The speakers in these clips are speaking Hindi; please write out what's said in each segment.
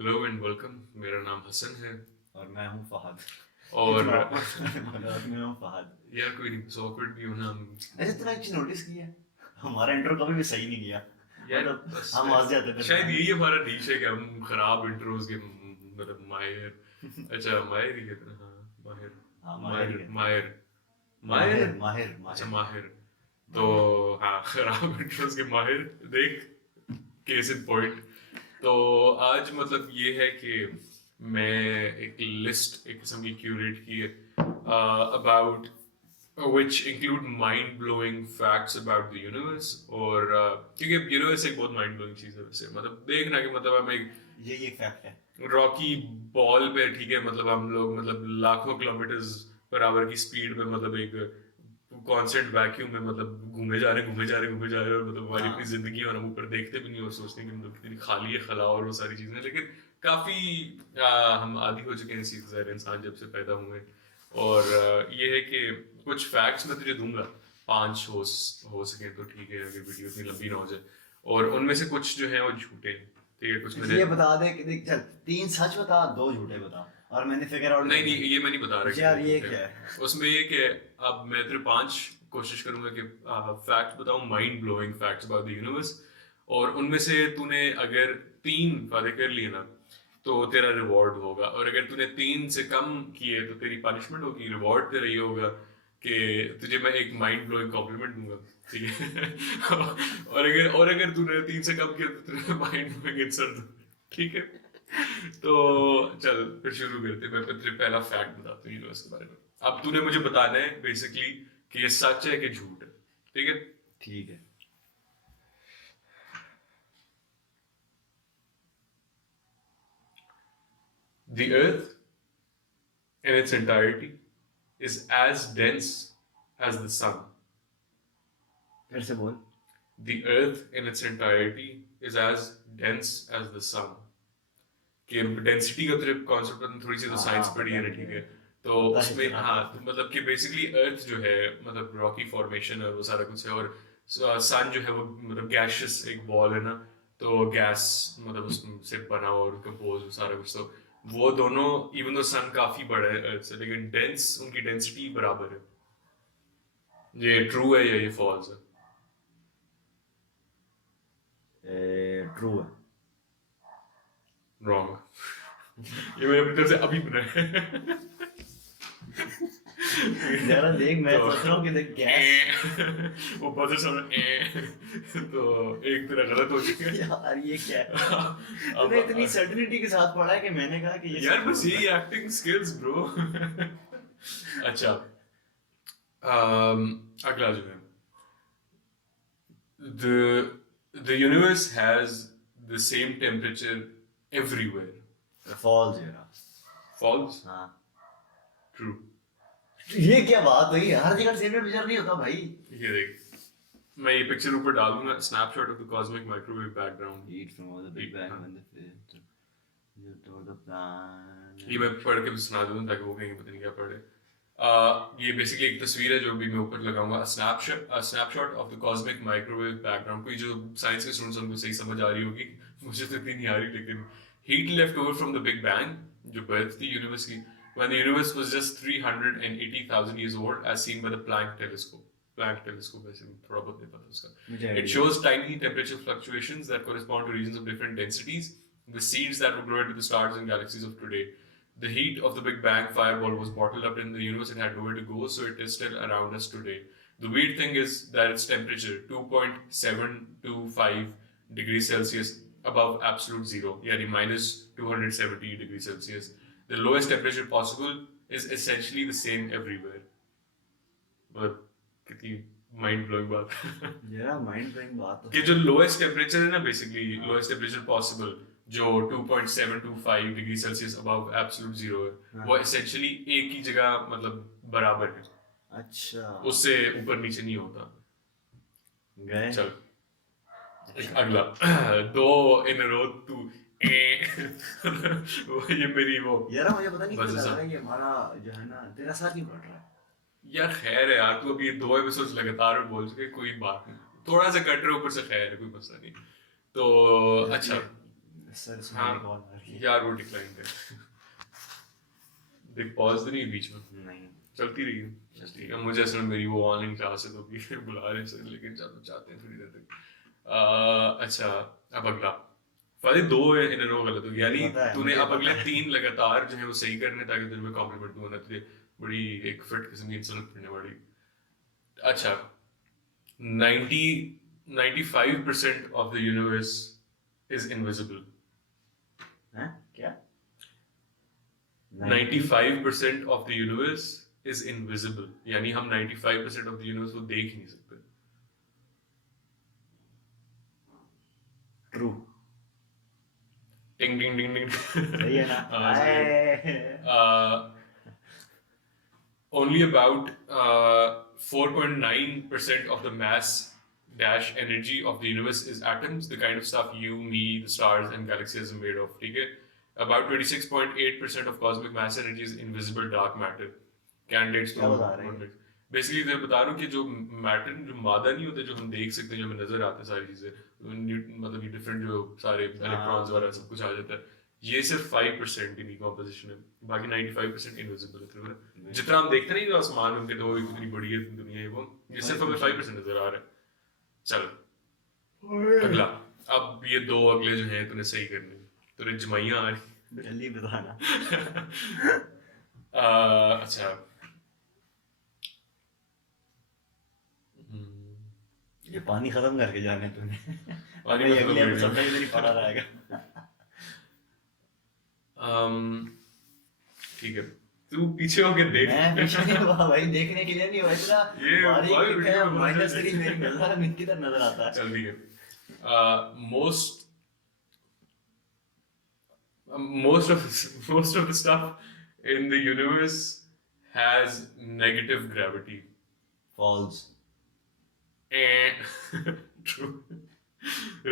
Hello and welcome. मेरा नाम हसन है। और मैं हूँ फहद। और इतना awkward मैं हूँ फहद। यार कोई नहीं, सो awkward भी होना हम। ऐसे तूने एक चीज नोटिस की है, हमारा इंट्रो कभी भी सही नहीं गया। यार मतलब बस हम हंस जाते थे शायद प्लान। यही हमारा नीश है कि हम खराब इंट्रोज के मतलब माहिर। अच्छा माहिर ही कहते हैं, हाँ माहिर। हाँ माहिर ही माहिर कहते हैं। माहिर माहिर। माहिर माहिर अच्छा माहिर माहिर। तो माहिर। हाँ, खराब इंट्रोज के माहिर। देख, केस इन पॉइंट। तो आज मतलब ये है कि मैं एक लिस्ट एक किस्म की क्यूरेट की है about which include mind blowing facts about the universe। और क्योंकि यूनिवर्स एक बहुत माइंड ब्लोइंग चीज है वैसे, मतलब देखना कि मतलब हम एक यही एक फैक्ट है। रॉकी बॉल पे, ठीक है, मतलब हम लोग मतलब लाखों किलोमीटर पर आवर की स्पीड पे मतलब एक कांस्टेंट वैक्यूम में मतलब घूमे जा रहे घूमे जा रहे घूमे जा रहे, और मतलब हमारी अपनी हाँ जिंदगी है और हम ऊपर देखते भी नहीं और सोचते हैं कि मतलब कितनी खाली है खला और वो सारी चीजें, लेकिन काफी हम आदी हो चुके हैं इस चीज से इंसान जब से पैदा हुए। और ये है कि कुछ फैक्ट्स मैं तुझे दूंगा, पांच हो सके तो ठीक है, अगर वीडियो इतनी लंबी ना हो जाए। और उनमें से कुछ जो है वो झूठे हैं, ठीक है, कुछ मैंने ये बता दे कि देख चल, तीन सच बता दो झूठे बता और मैंने फिगर आउट नहीं करना नहीं, ये मैं नहीं बता है रहा कि यार वो ये झूठ क्या है। है। उसमें ये कि अब मैं तेरे पांच कोशिश करूंगा कि फैक्ट बताऊं, mind blowing facts about the universe. और उनमें से तूने अगर तीन वादे कर लिए ना तो तेरा रिवॉर्ड होगा, और अगर तूने तीन से कम किए तो तेरी पनिशमेंट होगी। रिवॉर्ड तेरा ये होगा कि तुझे मैं एक माइंड ब्लोइंग कॉम्प्लीमेंट दूंगा, ठीक है। और अगर तूने तीन से कम किया तो तेरा माइंड ब्लोइंग इंसल्ट दूंगा, ठीक है। तो चल फिर शुरू करते हैं। मैं तुझे पहला फैक्ट बताता हूँ यूनिवर्स के बारे में। अब तूने मुझे बताना है बेसिकली कि ये सच है कि झूठ है, ठीक है। ठीक है। The earth in its entirety is as dense as the sun. फिर से बोल। The earth in its entirety is as dense as the sun। कि डेंसिटी का तुझे कॉन्सेप्ट थोड़ी सी तो हाँ साइंस हाँ पढ़ी पता है है ना, मुझे। ठीक है। तो पता है उसमें इतना हाँ, तो। तो मतलब कि बेसिकली अर्थ जो है मतलब रॉकी फॉर्मेशन और वो सारा कुछ है, और सन जो है वो मतलब गैशियस एक बॉल है ना, तो गैस मतलब उससे बना और कंपोज सारा कुछ। तो वो दोनों, इवन दो सन काफी बड़ा है अर्थ से, लेकिन डेंस उनकी डेंसिटी बराबर है। ये ट्रू है या ये फॉल्स है? ट्रू है। रॉन्ग। ये मैंने अपनी तरफ से अभी बनाया है। जरा देख मैं तो सोच रहा हूँ कि देख गैस। वो बजर सामने तो एक तेरा गलत हो चुका है। यार ये क्या है। अब तूने इतनी सर्टिनिटी के साथ पढ़ा है कि मैंने कहा कि ये यार सच बस बोल यही रहा एक्टिंग स्किल्स ब्रो। अच्छा, अगला जो है, the universe has the same temperature everywhere। है। फॉल्स है ना। False? हाँ। True। ये क्या बात हुई, हर जगह सेम टेम्परेचर नहीं होता भाई। ये देख, मैं ये पिक्चर ऊपर डाल दूंगा, snapshot of the cosmic microwave background. Heat from all the Big Bang हाँ, when the toward the planet. ये मैं पढ़ के भी सुना दूँ ताकि वो कहीं पता नहीं क्या पढ़े। ये बेसिकली एक तस्वीर है जो भी मैं ऊपर लगाऊंगा, snapshot of the cosmic microwave background. कोई जो साइंस के स्टूडेंट्स उनको सही समझ आ रही होगी, मुझे तो इतनी नहीं आ रही, लेकिन heat left over from the big bang, जो बर्थ थी यूनिवर्स की, when the universe was just 380,000 years old as seen by the Planck telescope। Planck telescope वैसे थोड़ा बहुत नहीं पता उसका। मुझे It idea shows tiny temperature fluctuations that correspond to regions of different densities, the seeds that will grow into the stars and galaxies of today। The heat of the Big Bang fireball was bottled up in the universe and had nowhere to go, so it is still around us today। The weird thing is that its temperature, 2.725 degrees Celsius above absolute zero, yani minus 270 degrees Celsius, the lowest temperature possible, is essentially the same everywhere। मतलब कितनी माइंड ब्लोइंग बात है। जरा माइंड ब्लोइंग बात तो कि है। जो लोएस्ट टेम्परेचर है ना, बेसिकली लोएस्ट टेम्परेचर पॉसिबल जो 2.725 degree Celsius above absolute zero है, हाँ। वो एसेंशियली एक ही जगह मतलब बराबर है, अच्छा। उससे ऊपर नीचे नहीं होता। गए। चल एक अच्छा। अगला। दो इन रो तू वो ये मेरी वो यार मुझे पता नहीं क्यों लग बजसा। रहा है ये हमारा जो है ना तेरा साथ क्यों कट रहा है। यार खैर है यार, तू अभी ये दो एपिसोड लगातार बोल चुके, कोई बात नहीं, थोड़ा सा कट रहे ऊपर से, खैर है, कोई मसला नहीं। तो जैसे अच्छा, सर इसमें हाँ एक और मार की। यार वो डिक्लाइन कर देख पॉज तो नहीं है बीच में नहीं चलती रही है ठीक है मुझे असल में मेरी वो ऑनलाइन क्लास है तो भी बुला रहे हैं सर लेकिन जाना चाहते हैं थोड़ी देर तक अच्छा अब अगला फादे दो है इन रो गलत हो गया यानी पता है, तूने मुझे अब अगले पता है। 3 लगातार जो है वो सही करने ताकि तुझे मैं कॉम्प्लीमेंट दूं ना तुझे बड़ी एक फिट किस्म की इंसल्ट करने वाली अच्छा 90 95% of the universe is invisible हैं क्या 95% of the universe is invisible यानी हम 95% of the universe को देख ही नहीं सकते ट्रू टिंग टिंग टिंग टिंग सही है ना हाँ, सही है। आए। Only about 4.9% of the mass dash energy of the universe is atoms, the kind of stuff you, me, the stars, and galaxies are made of. ठीक है? About 26.8% of cosmic mass energy is invisible dark matter. Candidates क्या to बता रहे हैं? बेसिकली मैं बता रहा हूँ कि जो मैटर जो मादा नहीं होते जो हम देख सकते हैं जो हमें नजर आते हैं सारी चीजें मतलब ये डिफरेंट जो सारे इलेक्ट्रॉन्स वगैरह सब कुछ आ जाता है ये सिर्फ 5% की कॉम्पोजिशन है बाकी 95% इनविजिबल है जितना हम देखते नहीं जो आसमान में तो इतनी बड़ी है दुनिया है वो ये सिर्फ हमें 5% नजर आ रहा है चल अगला अब ये दो अगले जो हैं तूने सही करने तूने जमाइयां आ रही जल्दी बताना अच्छा ये पानी खत्म करके जाने तूने पानी ये खत्म अगले करके एपिसोड में इधर ही पड़ा रहेगा ठीक है तू पीछे होके देख मैं पीछे नहीं हुआ भाई देखने के लिए नहीं हुआ इतना ये बारीक भाई दिखता है वीडियो माइनस सीरीज मेरी नजर निकी तरह नजर आता है चल ठीक है most of the stuff in the universe has negative gravity falls and true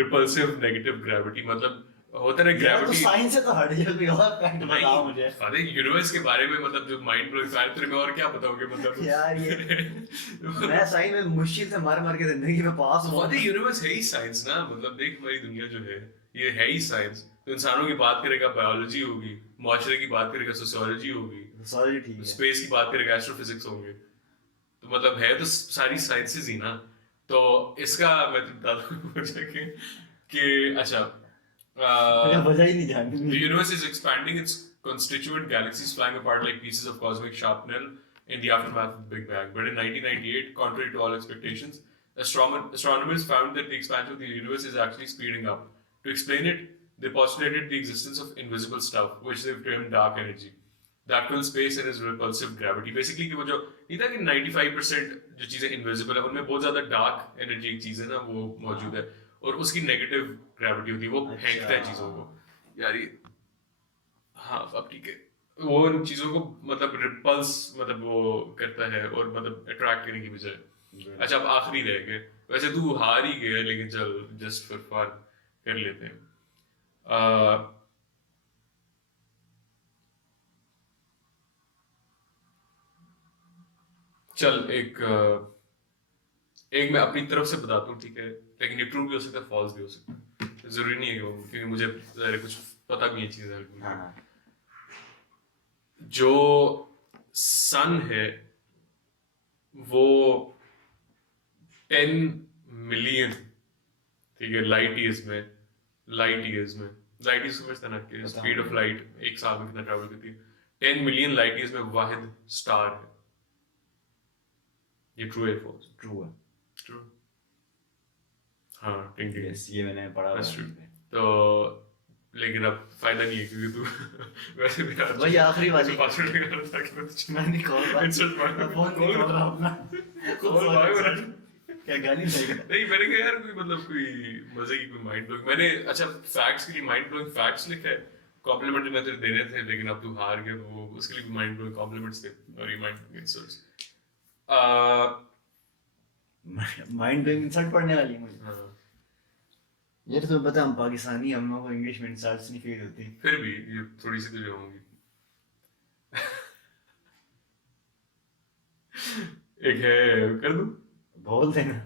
repulsive negative gravity मतलब होता है तो ग्रेविटी साइंस से तो हट जा कोई और फैक्ट बताओ मुझे अरे यूनिवर्स के बारे में मतलब जो माइंड ब्लोइंग फैक्ट में और क्या बताओगे मतलब यार ये मैं साइंस में मुश्किल से मार मार के जिंदगी में पास हुआ अरे यूनिवर्स है ही साइंस ना मतलब देख हमारी दुनिया जो है ये है ही साइंस तो इंसानों की बात करेगा बायोलॉजी होगी मुआशरे की बात करेगा सोशियोलॉजी होगी सॉरी ठीक है स्पेस की बात करेगा एस्ट्रोफिजिक्स होंगे तो मतलब है तो सारी साइंसेस ही ना तो इसका मैं तुम बता दूं कि अच्छा मुझे वजह ही नहीं जाननी the universe is expanding its constituent galaxies flying apart like pieces of cosmic shrapnel in the aftermath of the Big Bang. But in 1998, contrary to all expectations, astronomers found that the expansion of the universe is actually speeding up. To explain it, they postulated the existence of invisible stuff, which they've termed dark energy, that fills space and is repulsive gravity. Basically, कि वो जो नहीं था कि 95% जो चीजें invisible है, उनमें बहुत ज्यादा dark energy एक चीज है ना वो मौजूद है और उसकी नेगेटिव ग्रेविटी होती है वो फेंकता है चीजों को यार ये हाँ अब ठीक है वो उन चीजों को मतलब रिपल्स मतलब वो करता है और मतलब अट्रैक्ट करने की बजाय अच्छा अब आखिरी रह गए वैसे तू हार ही गया लेकिन चल जस्ट फॉर फन कर लेते हैं चल एक मैं अपनी तरफ से बताता हूँ ठीक है लेकिन ये ट्रू भी हो सकता है फॉल्स भी हो सकता है जरूरी नहीं है कि वो क्योंकि मुझे ज़रा कुछ पता भी है चीज़ें हाँ जो सन है वो 10 मिलियन ठीक है लाइट ईयर्स में लाइट ईयर्स समझता ना कि स्पीड ऑफ लाइट एक साल में कितना ट्रैवल करती है 10 मिलियन लाइट ईयर्स में वाहिद स्टार है ये ट्रू है फॉल्स ट्रू है ट्रू हाँ टिंग टिंग यस ये मैंने पढ़ा That's हुआ true. है। तो लेकिन अब फायदा नहीं है क्योंकि तू वैसे भी आज वही आखिरी वाली पासवर्ड लगा रहा था कि मैं तुझे मैं नहीं खोल रहा Insult मार मैं फोन नहीं खोल रहा अपना कॉल भाई मेरा क्या गाली देगा नहीं मैंने कहा यार कोई मतलब कोई मजे की कोई माइंड ब्लोइंग मैंने अच्छा फैक्ट्स के लिए माइंड ब्लोइंग फैक्ट्स लिखा है कॉम्प्लीमेंट मैं तेरे देने थे लेकिन अब तू हार गया तो वो उसके लिए माइंड ब्लोइंग कॉम्प्लीमेंट्स थे और ये mind blowing insults mind blowing insult पढ़ने वाली है मुझे हाँ ये तो तुम्हें पता हम पाकिस्तानी हम लोगों को इंग्लिश में इंसल्ट्स नहीं फील होती फिर भी ये थोड़ी सी तुझे होंगी एक है कर दूं बोल देना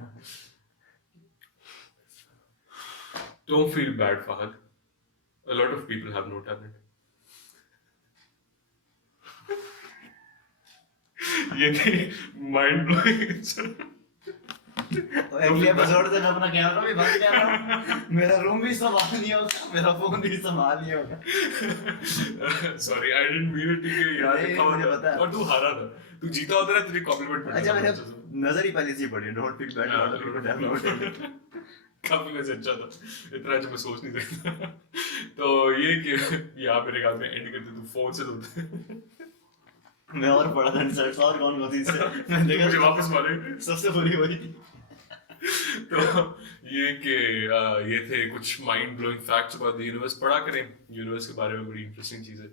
Don't feel bad, Fahad. A lot of people have no talent. ये थी mind blowing. अगले एपिसोड तक अपना कैमरा भी बंद कर रहा हूँ, मेरा रूम भी संभाल नहीं होगा, मेरा फोन भी संभाल नहीं होगा। Sorry, I didn't mean it कि यार नहीं, लिखा मुझे होता पता है। और तू हारा था, तू जीता होता ना तुझे कॉम्प्लीमेंट मिलता। अच्छा, मैंने नजर ही पहले से ही पड़ी है, don't pick bad, don't pick down. काफी वैसे अच्छा था, इतना अच्छा मैं सोच नहीं सकता। तो ये कि यहाँ मेरे ख्याल में एंड करते तू फोन से धोते मैं और पढ़ा था इंसर्ट्स और कौन सी से मैं देखा मुझे वापस मारे। सबसे बुरी वही थी। तो ये कि ये थे कुछ mind blowing facts about the universe. पढ़ा करें यूनिवर्स के बारे में, बड़ी इंटरेस्टिंग चीज है।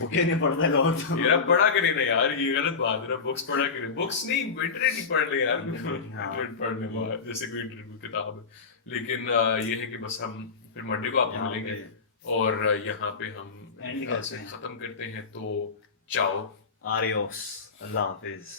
बुकें नहीं पढ़ता है लोग तो। यार पढ़ा करें ना यार, ये गलत बात है ना, बुक्स पढ़ा करें, बुक्स नहीं इंटरनेट नहीं पढ़ ले यार, इंटरनेट पढ़ ले बाहर जैसे कोई इंटरनेट किताब है। लेकिन ये है कि बस हम फिर मंडे को आपको मिलेंगे और यहाँ पे हम एंड करते हैं, खत्म करते हैं। तो चाओ, आरियोस, अल्लाह हाफिज।